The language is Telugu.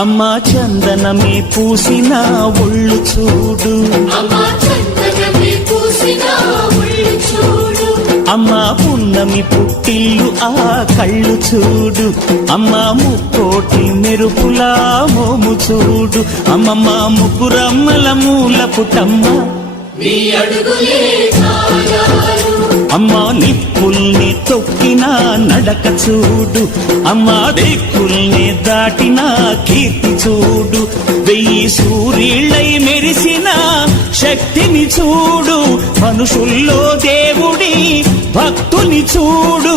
అమ్మా చందనమే పూసిన ఒళ్ళు చూడు, అమ్మా పున్నమి పుట్టిల్లు ఆ కళ్ళు చూడు, అమ్మా ముక్కోటి మెరుపులా మోము చూడు, అమ్మమ్మ ముగ్గురమ్మల మూల పుటమ్మ అమ్మా నిప్పుల్ని తొక్కిన నడక చూడు, అమ్మా దిక్కుల్ని దాటిన కీర్తి చూడు, 1000 సూర్యుళ్ళై మెరిసిన శక్తిని చూడు, మనుషుల్లో దేవుడి భక్తుని చూడు.